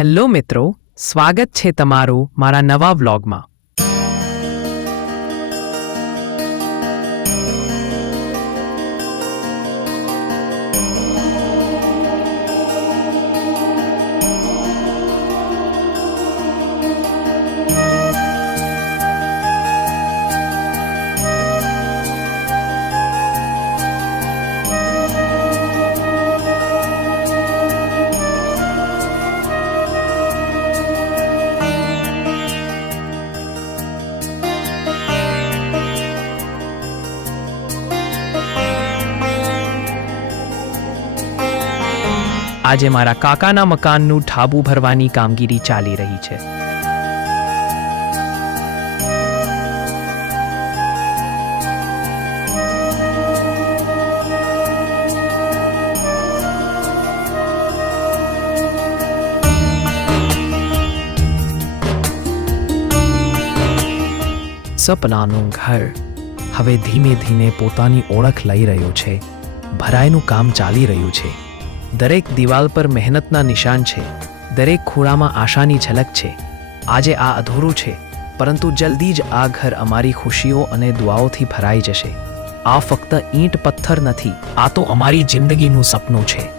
Hello મિત્રો, સ્વાગત છે તમારું મારા નવા વ્લોગમાં. આજે મારા કાકાના મકાનનું ઢાબુ ભરવાની કામગીરી ચાલી રહી છે. સપનાનું ઘર હવે ધીમે ધીમે પોતાની ઓળખ લઈ રહ્યું છે. ભરાઈનું કામ ચાલી રહ્યું છે. દરેક દિવાલ પર મહેનતના નિશાન છે. દરેક ખૂણામાં આશાની ઝલક છે. આજે આ અધૂરું છે, પરંતુ જલ્દી જ આ ઘર અમારી ખુશીઓ અને દુઆઓથી ભરાઈ જશે. આ ફક્ત ઈંટ પથ્થર નથી, આ તો અમારી જિંદગીનું સપનું છે.